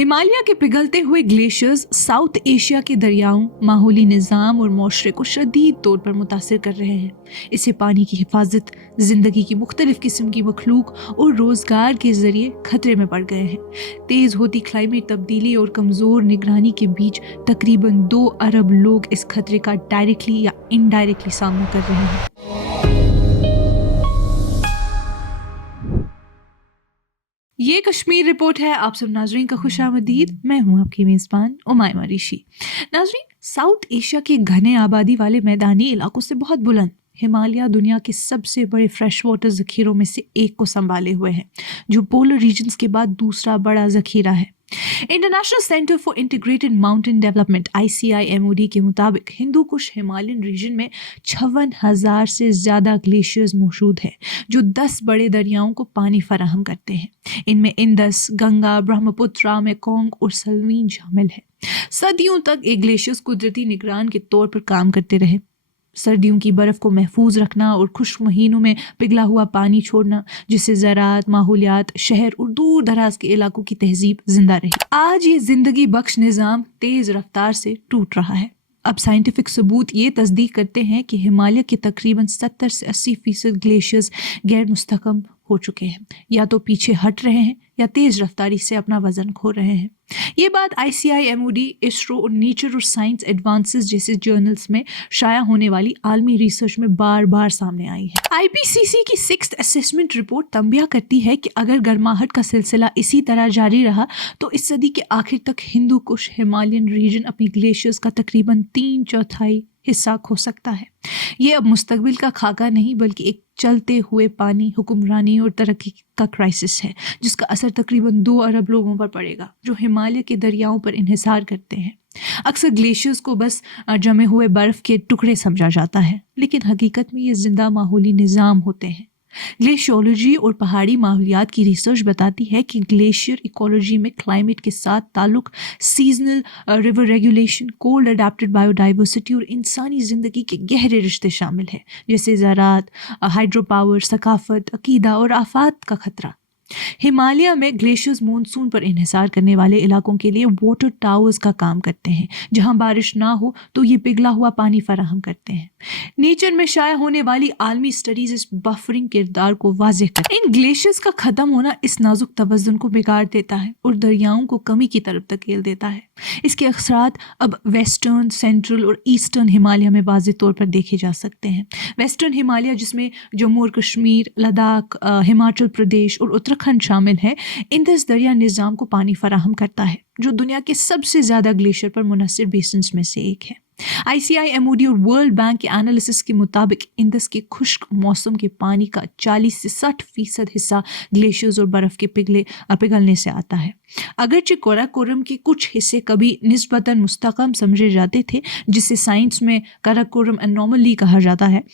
हिमालय के पिघलते हुए glaciers south Asia के दरियाओं, माहौली निज़ाम और माशरे को शदीद तौर पर मुतासिर कर रहे हैं। इससे पानी की हिफाजत, ज़िंदगी की मुख्तलिफ किस्म की मखलूक और रोज़गार के ज़रिए खतरे में पड़ गए हैं। तेज़ होती क्लाइमेट तब्दीली और कमज़ोर निगरानी के बीच तकरीबन 2 अरब लोग इस खतरे का डायरेक्टली या इनडायरेक्टली सामना कर रहे हैं। ये कश्मीर रिपोर्ट है। आप सब नाजरीन का खुशामदीद। मैं हूँ आपकी मेज़बान उमाइमा ऋषि। नाजरीन, साउथ एशिया के घने आबादी वाले मैदानी इलाकों से बहुत बुलंद हिमालय दुनिया के सबसे बड़े फ्रेश वाटर ज़खीरों में से एक को संभाले हुए हैं, जो पोलर रीजन्स के बाद दूसरा बड़ा ज़खीरा है। International centre for integrated mountain development ICIMOD के मुताबिक हिंदू कुश हिमालयन रीजन में 56,000 से ज़्यादा ग्लेशियर्स मौजूद हैं, जो 10 बड़े दरियाओं को पानी फराहम करते हैं। इनमें इंदस, गंगा, ब्रह्मपुत्र, मेकोंग और सलवीन शामिल है। सदियों तक ये ग्लेशियर्स कुदरती निगरान के तौर पर काम करते रहे। सर्दियों की बर्फ़ को महफूज रखना और खुश्क महीनों में पिघला हुआ पानी छोड़ना, जिससे ज़राअत, माहौलियात, शहर और दूर दराज के इलाकों की तहजीब जिंदा रही। आज ये ज़िंदगी बख्श निज़ाम तेज़ रफ्तार से टूट रहा है। अब साइंटिफिक सबूत ये तस्दीक करते हैं कि हिमालय के तकरीबन 70 से 80% ग्लेशियर्स गैर मुस्तहकम हो चुके हैं, या तो पीछे हट रहे हैं या तेज़ रफ्तारी से अपना वजन खो रहे हैं। ये बात ICIMOD, इसरो और नेचर और साइंस एडवांसेस जैसे जर्नल्स में शाया होने वाली आलमी रिसर्च में बार बार सामने आई है। IPCC की 6th असेसमेंट रिपोर्ट तंबिया करती है कि अगर गर्माहट का सिलसिला इसी तरह जारी रहा तो इस सदी के आखिर तक हिंदू कुश हिमालयन रीजन अपनी ग्लेशियर्स का तकरीबन 3/4 हिस्सा खो सकता है। ये अब मुस्तकबिल का खाका नहीं, बल्कि एक चलते हुए पानी, हुक्मरानी और तरक्की का क्राइसिस है, जिसका असर तकरीबन 2 अरब लोगों पर पड़ेगा, जो हिमालय के दरियाओं पर इन्हिसार करते हैं। अक्सर ग्लेशियर्स को बस जमे हुए बर्फ़ के टुकड़े समझा जाता है, लेकिन हकीकत में ये जिंदा माहौली निज़ाम होते हैं। ग्लेशियोलॉजी और पहाड़ी माहौलियात की रिसर्च बताती है कि ग्लेशियर इकोलॉजी में क्लाइमेट के साथ ताल्लुक, seasonal river regulation, cold adapted biodiversity और इंसानी ज़िंदगी के गहरे रिश्ते शामिल हैं, जैसे ज़राअत, हाइड्रो पावर, सकाफत, अकीदा और आफात का खतरा। हिमालय में ग्लेशियर्स मॉनसून पर इन्हिसार करने वाले इलाकों के लिए वाटर टावर्स का काम करते हैं। जहां बारिश ना हो तो ये पिघला हुआ पानी फराहम करते हैं। नेचर में शाया होने वाली आलमी स्टडीज इस बफरिंग किरदार को वाज़ेह करती हैं। इन ग्लेशियर्स का ख़त्म होना इस नाजुक तवज़ुन को बिगाड़ देता है और दरियाओं को कमी की तरफ धकेल देता है। इसके असरात अब वेस्टर्न, सेंट्रल और ईस्टर्न हिमालय में वाज़ेह तौर पर देखे जा सकते हैं। वेस्टर्न हिमालय, जिसमें जम्मू और कश्मीर, लद्दाख, हिमाचल प्रदेश और उत्तराखंड शामिल है, इंदस दरिया निज़ाम को पानी फराहम करता है, जो दुनिया के सबसे ज़्यादा ग्लेशियर पर मुनहसर बेसिन्स में से एक है। ICIMOD और वर्ल्ड बैंक के एनालिसिस के मुताबिक इंदस के खुश्क मौसम के पानी का 40 से 60% हिस्सा ग्लेशियर्स और बर्फ़ के पिघलने से आता है। अगरचे काराकोरम के कुछ हिस्से कभी निस्बतन मुस्तकम समझे जाते थे, जिसे साइंस में काराकोरम एनोमली कहा जाता है,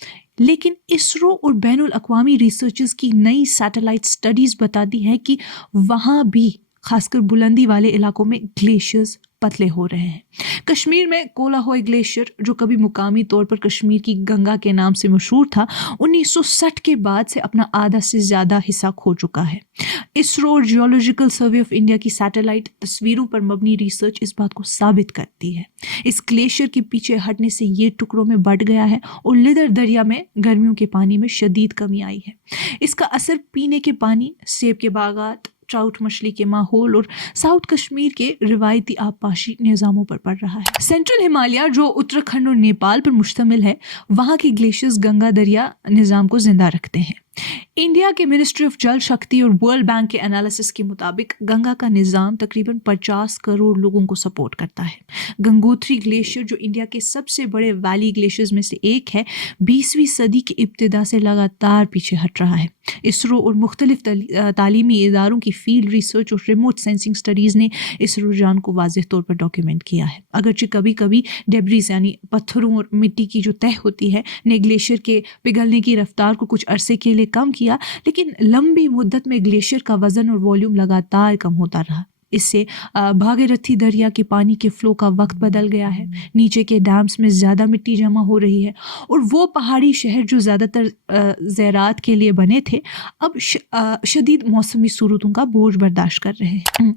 लेकिन इसरो और बैनुल अक़वामी रिसर्चर्स की नई सैटेलाइट स्टडीज़ बताती हैं कि वहाँ भी, खासकर बुलंदी वाले इलाकों में, ग्लेशियर्स पतले हो रहे हैं। कश्मीर में कोलाहोय ग्लेशियर, जो कभी मुकामी तौर पर कश्मीर की गंगा के नाम से मशहूर था, 1960 के बाद से अपना आधा से ज़्यादा हिस्सा खो चुका है। इसरो और जियोलॉजिकल सर्वे ऑफ इंडिया की सैटेलाइट तस्वीरों पर मबनी रिसर्च इस बात को साबित करती है। इस ग्लेशियर के पीछे हटने से ये टुकड़ों में बढ़ गया है और लिदर दरिया में गर्मियों के पानी में शदीद कमी आई है। इसका असर पीने के पानी, सेब के बागात, ट्राउट मछली के माहौल और साउथ कश्मीर के रिवायती आबपाशी निज़ामों पर पड़ रहा है। सेंट्रल हिमालय, जो उत्तराखंड और नेपाल पर मुश्तमिल है, वहाँ के ग्लेशियर्स गंगा दरिया निज़ाम को जिंदा रखते हैं। इंडिया के मिनिस्ट्री ऑफ जल शक्ति और वर्ल्ड बैंक के एनालिसिस के मुताबिक गंगा का निज़ाम तकरीबन 50 करोड़ लोगों को सपोर्ट करता है। गंगोत्री ग्लेशियर, जो इंडिया के सबसे बड़े वैली ग्लेशियर्स में से एक है, 20वीं सदी के इब्तिदा से लगातार पीछे हट रहा है। इसरो और मुख्तलिफ तालीमी इदारों की फील्ड रिसर्च और रिमोट सेंसिंग स्टडीज़ ने इस रुझान को वाज़ेह तौर पर डॉक्यूमेंट किया है। अगरचे कभी कभी डेब्रिस यानी पत्थरों और मिट्टी की जो तह होती है ने ग्लेशियर के पिघलने की रफ्तार को कुछ अरसे के लिए कम किया, लेकिन लंबी मुद्दत में ग्लेशियर का वज़न और वॉल्यूम लगातार कम होता रहा। اس سے بھاگیرتھی دریا کے پانی کے فلو کا وقت بدل گیا ہے، نیچے کے ڈیمز میں زیادہ مٹی جمع ہو رہی ہے، اور وہ پہاڑی شہر جو زیادہ تر زراعت کے لیے بنے تھے اب شدید موسمی صورتوں کا بوجھ برداشت کر رہے ہیں۔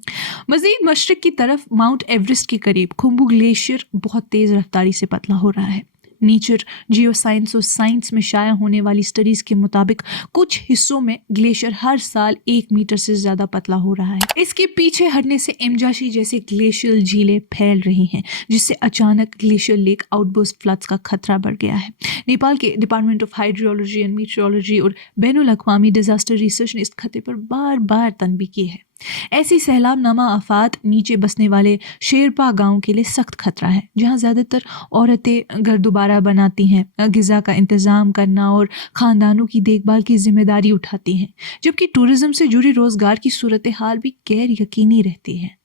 مزید مشرق کی طرف ماؤنٹ ایورسٹ کے قریب کھمبو گلیشیئر بہت تیز رفتاری سے پتلا ہو رہا ہے۔ نیچر، جیو سائنس اور سائنس میں شائع ہونے والی اسٹڈیز کے مطابق کچھ حصوں میں گلیشیئر ہر سال 1 میٹر سے زیادہ پتلا ہو رہا ہے۔ اس کے پیچھے ہٹنے سے امجاشی جیسے گلیشیئر جھیلیں پھیل رہی ہیں، جس سے اچانک glacier lake outburst floods کا خطرہ بڑھ گیا ہے۔ نیپال کے department of hydrology and meteorology اور بین الاقوامی ڈیزاسٹر ریسرچ نے اس خطے پر بار بار تنبیہ کی ہے۔ ایسی سیلاب نما آفات نیچے بسنے والے شیرپا گاؤں کے لیے سخت خطرہ ہے، جہاں زیادہ تر عورتیں گھر دوبارہ بناتی ہیں، غذا کا انتظام کرنا اور خاندانوں کی دیکھ بھال کی ذمہ داری اٹھاتی ہیں، جبکہ ٹورزم سے جڑی روزگار کی صورتحال بھی غیر یقینی رہتی ہے۔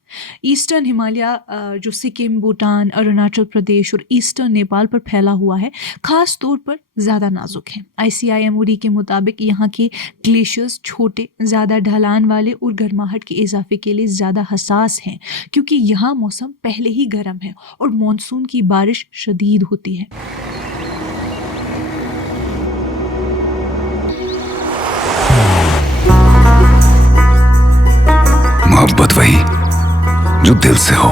ایسٹرن ہمالیہ جو سکم، بھوٹان، اروناچل پردیش اور ایسٹرن نیپال پر پھیلا ہوا ہے، خاص طور پر زیادہ نازک ہے۔ ICIMOD کے مطابق یہاں کے گلیشیئرز چھوٹے، زیادہ ڈھلان والے اور گرماہٹ کے اضافے کے لیے زیادہ حساس ہیں، کیونکہ یہاں موسم پہلے ہی گرم ہے اور مانسون کی بارش شدید ہوتی ہے۔ محبت وہی جو دل سے ہو،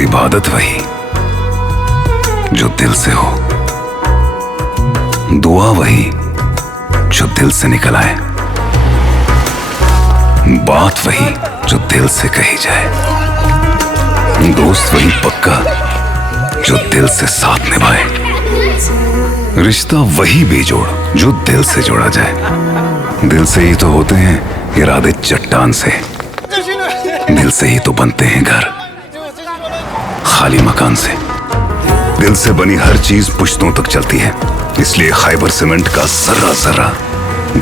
عبادت وہی جو دل سے ہو، دعا وہی جو دل سے نکل آئے، بات وہی جو دل سے کہی جائے، دوست وہی پکا جو دل سے ساتھ نبھائے، رشتہ وہی بے جوڑ جو دل سے جوڑا جائے۔ دل سے ہی تو ہوتے ہیں ارادے چٹان سے، دل سے ہی تو بنتے ہیں گھر خالی مکان سے۔ دل سے بنی ہر چیز پشتوں تک چلتی ہے، اس لیے خیبر سیمنٹ کا ذرہ ذرہ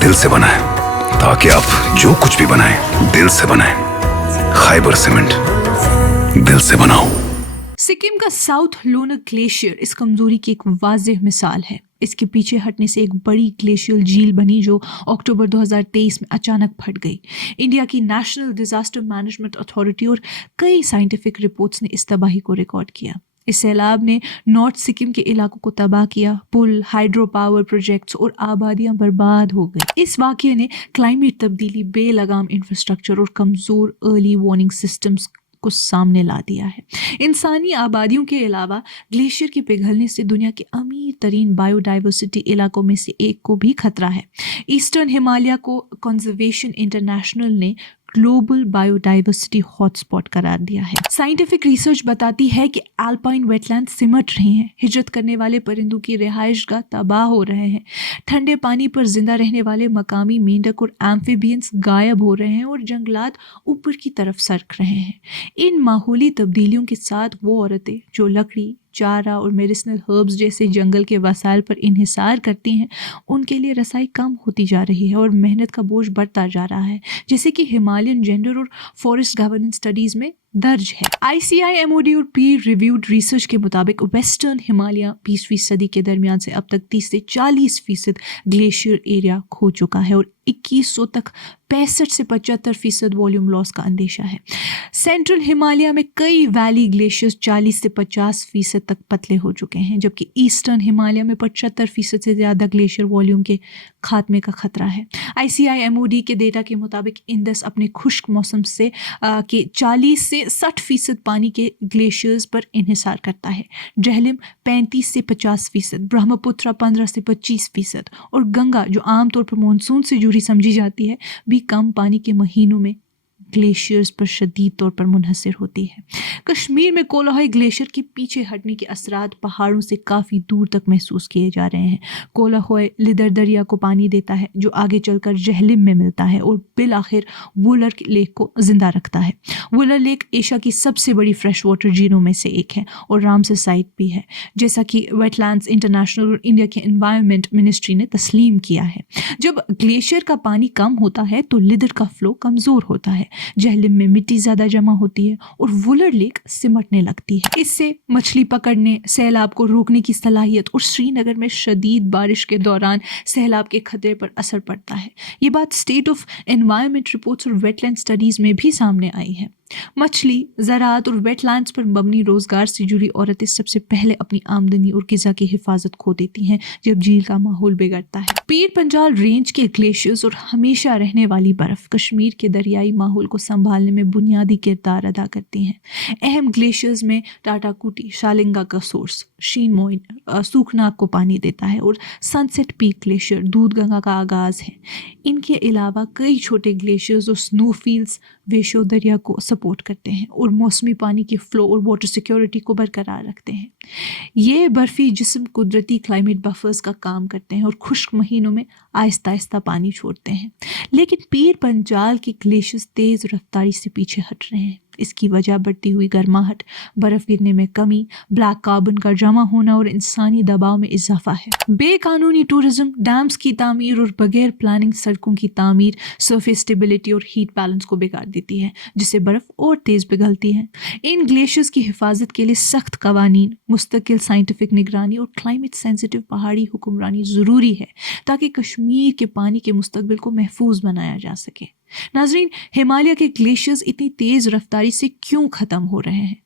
دل سے بنا ہے، تاکہ آپ جو کچھ بھی بنائیں دل سے بنائیں۔ خیبر سیمنٹ، دل سے بناؤ۔ سکم کا ساؤتھ لونر گلیشیئر اس کمزوری کی ایک واضح مثال ہے۔ اس کے پیچھے ہٹنے سے ایک بڑی گلیشیئر جھیل بنی جو اکتوبر 2023 میں اچانک پھٹ گئی۔ انڈیا کی نیشنل ڈیزاسٹر مینجمنٹ اتھارٹی اور کئی سائنٹیفک رپورٹس نے اس تباہی کو ریکارڈ کیا۔ اس سیلاب نے نارتھ سکم کے علاقوں کو تباہ کیا، پل، ہائیڈرو پاور پروجیکٹس اور آبادیاں برباد ہو گئی۔ اس واقعے نے کلائمیٹ تبدیلی، بے لگام انفراسٹرکچر اور کمزور ارلی وارننگ سسٹمز کو سامنے لا دیا ہے۔ انسانی آبادیوں کے علاوہ گلیشیئر کے پگھلنے سے دنیا کے امیر ترین بائیو ڈائیورسٹی علاقوں میں سے ایک کو بھی خطرہ ہے۔ ایسٹرن ہمالیہ کو کنزرویشن انٹرنیشنل نے global biodiversity hotspot قرار دیا ہے۔ سائنٹیفک ریسرچ بتاتی ہے کہ الپائن ویٹ لینڈ سمٹ رہے ہیں، ہجرت کرنے والے پرندوں کی رہائش گاہ تباہ ہو رہے ہیں، ٹھنڈے پانی پر زندہ رہنے والے مقامی مینڈک اور ایمفیبینز غائب ہو رہے ہیں اور جنگلات اوپر کی طرف سرک رہے ہیں۔ ان ماحولی تبدیلیوں کے ساتھ وہ عورتیں جو لکڑی، چارہ اور میڈیسنل ہربز جیسے جنگل کے وسائل پر انحصار کرتی ہیں، ان کے لیے رسائی کم ہوتی جا رہی ہے اور محنت کا بوجھ بڑھتا جا رہا ہے، جیسے کہ ہمالیین جینڈر اور فارسٹ گورننس اسٹڈیز میں درج ہے۔ ICIMOD اور پیر ریویوڈ ریسرچ کے مطابق ویسٹرن ہمالیہ 20ویں صدی کے درمیان سے اب تک 30 سے 40% گلیشیئر ایریا کھو چکا ہے اور 2100 تک 65 سے 75% والیوم لاس کا اندیشہ ہے۔ سینٹرل ہمالیہ میں کئی ویلی گلیشیئرز 40 سے 50% تک پتلے ہو چکے ہیں، جبکہ ایسٹرن ہمالیہ میں 75% سے زیادہ گلیشیئر والیوم کے خاتمے کا خطرہ ہے۔ ICIMOD کے ڈیٹا کے مطابق اندس اپنے خشک موسم سے کے 40 سے 60% پانی کے گلیشیئرز پر انحصار کرتا ہے۔ جہلم 35 سے 50%، برہم پترا 15 سے 25% اور گنگا جو عام طور پر مانسون سے جڑی سمجھی جاتی ہے بھی کم پانی کے مہینوں میں گلیشیئرز پر شدید طور پر منحصر ہوتی ہے۔ کشمیر میں کولاہائی گلیشیئر کے پیچھے ہٹنے کے اثرات پہاڑوں سے کافی دور تک محسوس کیے جا رہے ہیں۔ کولاہائی لیدر دریا کو پانی دیتا ہے جو آگے چل کر جہلم میں ملتا ہے اور بالآخر وولر لیک کو زندہ رکھتا ہے۔ وولر لیک ایشیا کی سب سے بڑی فریش واٹر جھیلوں میں سے ایک ہے اور رامسر سائٹ بھی ہے، جیسا کہ ویٹ لینڈز انٹرنیشنل اور انڈیا کے انوائرمنٹ منسٹری نے تسلیم کیا ہے۔ جب گلیشیئر کا پانی کم ہوتا ہے تو لیدر کا فلو کمزور ہوتا ہے، जहलिम में मिट्टी ज़्यादा जमा होती है और वुलर लेक सिमटने लगती है। इससे मछली पकड़ने, सैलाब को रोकने की सलाहियत और श्रीनगर में शदीद बारिश के दौरान सैलाब के खतरे पर असर पड़ता है। ये बात स्टेट ऑफ एनवायरनमेंट रिपोर्ट्स और वेटलैंड स्टडीज़ में भी सामने आई है। मछली, ज़राअत और वेटलैंड्स पर मबनी रोज़गार से जुड़ी औरतें सबसे पहले अपनी आमदनी और ग़िज़ा की हिफाजत खो देती हैं जब झील का माहौल बिगड़ता है। पीर पंजाल रेंज के ग्लेशियर्स और हमेशा रहने वाली बर्फ़ कश्मीर के दरियाई माहौल को संभालने में बुनियादी किरदार अदा करती हैं। अहम ग्लेशियर्स में टाटाकुटी, शालिंगा का सोर्स, शीन मोइन सूखनाग को पानी देता है और सनसेट पीक ग्लेशियर दूध गंगा का आगाज़ है। इनके अलावा कई छोटे ग्लेशियर्स और स्नोफील्ड्स वेशो दरिया को सपोर्ट करते हैं और मौसमी पानी के फ्लो और वाटर सिक्योरिटी को बरकरार रखते हैं। ये बर्फ़ी जिस्म कुदरती क्लाइमेट बफर्स का काम करते हैं और खुश्क महीनों में आहिस्ता आहिस्ता पानी छोड़ते हैं। लेकिन पीर पंजाल के ग्लेशियर्स तेज़ रफ्तारी से पीछे हट रहे हैं। इसकी वजह बढ़ती हुई गर्माहट, बर्फ़ गिरने में कमी, ब्लैक कार्बन का जमा होना और इंसानी दबाव में इजाफा है। बेकानूनी टूरिज्म, डैम्स की तामीर और बगैर प्लानिंग सड़कों की तामीर सरफेस स्टेबिलिटी और हीट बैलेंस को बिगाड़ देती है, जिससे बर्फ़ और तेज़ पिघलती है। इन ग्लेशियर्स की हिफाजत के लिए सख्त कवानीन, मुस्तकिल साइंटिफिक निगरानी और क्लाइमेट सेंसिटिव पहाड़ी हुक्मरानी ज़रूरी है ताकि कश्मीर के पानी के मुस्तकबिल को महफूज बनाया जा सके। नाज़रीन, हिमालय के ग्लेशियर्स इतनी तेज़ रफ्तारी से क्यों ख़त्म हो रहे हैं?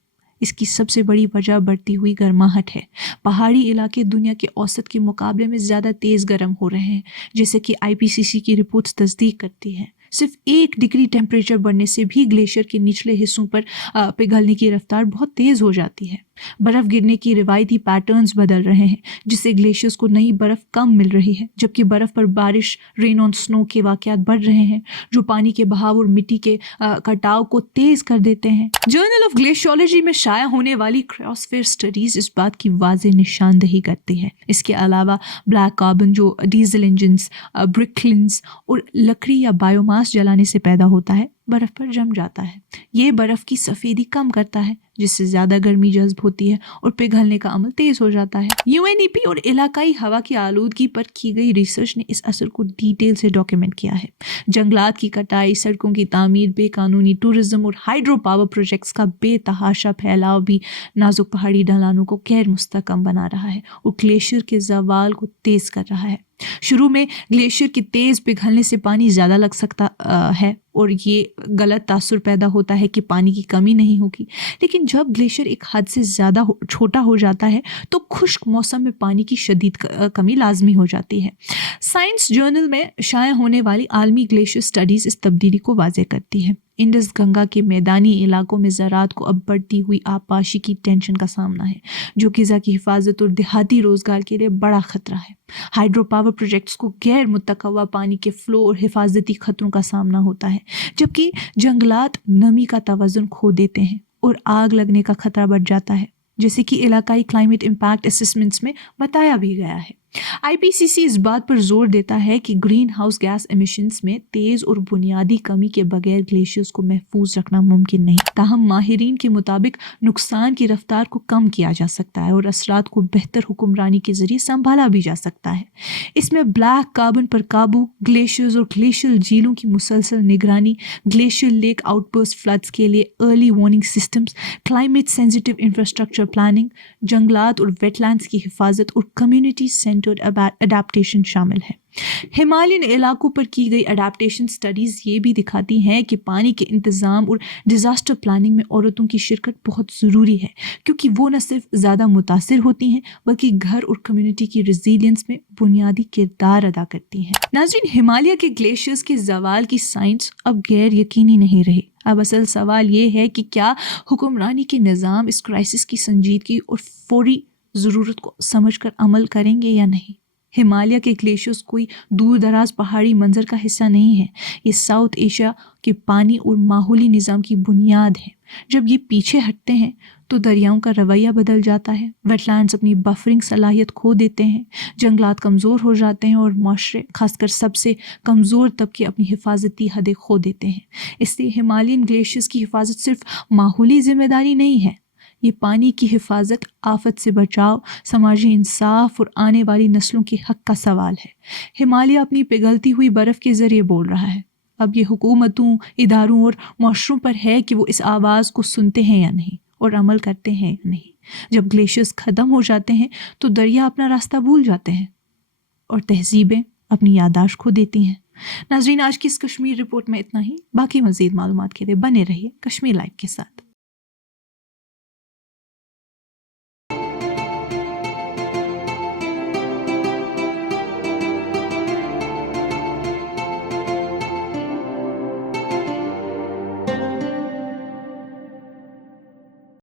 इसकी सबसे बड़ी वजह बढ़ती हुई गर्माहट है। पहाड़ी इलाके दुनिया के औसत के मुकाबले में ज़्यादा तेज़ गर्म हो रहे हैं, जैसे कि IPCC की रिपोर्ट्स तस्दीक करती हैं। सिर्फ 1 डिग्री टेम्परेचर बढ़ने से भी ग्लेशियर के निचले हिस्सों पर पिघलने की रफ्तार बहुत तेज़ हो जाती है। बर्फ़ गिरने की रिवायती पैटर्न्स बदल रहे हैं, जिससे ग्लेशियर्स को नई बर्फ़ कम मिल रही है, जबकि बर्फ़ पर बारिश, रेन ऑन स्नो के वाक़यात बढ़ रहे हैं, जो पानी के बहाव और मिट्टी के कटाव को तेज़ कर देते हैं। जर्नल ऑफ ग्लेशियोलॉजी में शाया होने वाली क्रायोस्फीयर स्टडीज़ इस बात की वाज़ेह निशानदही करती है। इसके अलावा ब्लैक कार्बन जो डीजल इंजन्स, ब्रिक क्लिन्स और लकड़ी या बायोमास जलाने से पैदा होता है, बर्फ़ पर जम जाता है। ये बर्फ़ की सफ़ेदी कम करता है, जिससे ज़्यादा गर्मी जज्ब होती है और पिघलने का अमल तेज़ हो जाता है। UNEP और इलाकाई हवा की आलूदगी पर की गई रिसर्च ने इस असर को डिटेल से डॉक्यूमेंट किया है। जंगलात की कटाई, सड़कों की तामीर, बेकानूनी टूरिज्म और हाइड्रो पावर प्रोजेक्ट्स का बेतहाशा फैलाव भी नाजुक पहाड़ी ढलानों को गैर मुस्तहकम बना रहा है और ग्लेशियर के ज़वाल को तेज़ कर रहा है। शुरू में ग्लेशियर के तेज़ पिघलने से पानी ज़्यादा लग सकता है और ये गलत तासुर पैदा होता है कि पानी की कमी नहीं होगी। लेकिन जब ग्लेशियर एक हद से ज़्यादा छोटा हो जाता है तो खुश्क मौसम में पानी की शदीद कमी लाजमी हो जाती है। साइंस जर्नल में शाया होने वाली आलमी ग्लेशियर स्टडीज़ इस तब्दीली को वाज़ेह करती है। इंडस गंगा के मैदानी इलाकों में ज़राअत को अब बढ़ती हुई आबपाशी की टेंशन का सामना है, जो ग़िज़ा की हिफाजत और देहाती रोज़गार के लिए बड़ा ख़तरा है। हाइड्रो पावर प्रोजेक्ट्स को गैर मुतकव्वा पानी के फ़्लो और हिफाजती खतरों का सामना होता है, जबकि जंगलात नमी का तवज़ुन खो देते हैं और आग लगने का खतरा बढ़ जाता है, जैसे कि इलाकाई क्लाइमेट इम्पैक्ट असेसमेंट्स में बताया भी गया है। IPCC इस बात पर जोर देता है कि ग्रीन हाउस गैस एमिशंस में तेज़ और बुनियादी कमी के बगैर ग्लेशियर्स को महफूज रखना मुमकिन नहीं। ताहम माहिरीन के मुताबिक नुकसान की रफ्तार को कम किया जा सकता है और असरात को बेहतर हुक्मरानी के ज़रिए संभाला भी जा सकता है। इसमें ब्लैक कार्बन पर काबू, ग्लेशियर्स और ग्लेशियल झीलों की मुसलसल निगरानी, ग्लेशियल लेक आउटबर्स्ट फ्लड्स के लिए early warning systems, climate sensitive infrastructure planning, जंगलात और वेटलैंड्स की हिफाजत और कम्युनिटी सेंटर्ड अडेप्टेशन शामिल है। हिमालयन इलाकों पर की गई अडेप्टेशन स्टडीज़ ये भी दिखाती हैं कि पानी के इंतज़ाम और डिज़ास्टर प्लानिंग में औरतों की शिरकत बहुत ज़रूरी है, क्योंकि वो न सिर्फ ज़्यादा मुतासिर होती हैं बल्कि घर और कम्युनिटी की रेजिलियंस में बुनियादी किरदार अदा करती हैं। नाज़रीन, हिमालय के ग्लेशियर्स के ज़वाल की साइंस अब गैर यकीनी नहीं रही। अब असल सवाल ये है कि क्या हुक्मरानी के निज़ाम इस क्राइसिस की संजीदगी और फौरी ज़रूरत को समझकर अमल करेंगे या नहीं। हिमालय के ग्लेशियर्स कोई दूर दराज पहाड़ी मंजर का हिस्सा नहीं है, ये साउथ एशिया के पानी और माहौली निज़ाम की बुनियाद है। जब ये पीछे हटते हैं तो दरियाओं का रवैया बदल जाता है, वेटलैंड्स अपनी बफरिंग सलाहियत खो देते हैं, जंगलात कमज़ोर हो जाते हैं और माशरे, खासकर सबसे कमज़ोर तबके, अपनी हिफाजती हदें खो देते हैं। इसलिए हिमालयन ग्लेशियर्स की हिफाजत सिर्फ माहौली जिम्मेदारी नहीं है, ये पानी की हिफाजत, आफत से बचाव, समाजी इंसाफ और आने वाली नस्लों के हक का सवाल है। हिमालय अपनी पिघलती हुई बर्फ़ के ज़रिए बोल रहा है, اب یہ حکومتوں، اداروں اور معاشروں پر ہے کہ وہ اس آواز کو سنتے ہیں یا نہیں اور عمل کرتے ہیں یا نہیں۔ جب گلیشیئرز ختم ہو جاتے ہیں تو دریا اپنا راستہ بھول جاتے ہیں اور تہذیبیں اپنی یادداشت کھو دیتی ہیں۔ ناظرین، آج کی اس کشمیر رپورٹ میں اتنا ہی۔ باقی مزید معلومات کے لیے بنے رہیے کشمیر لائیو کے ساتھ۔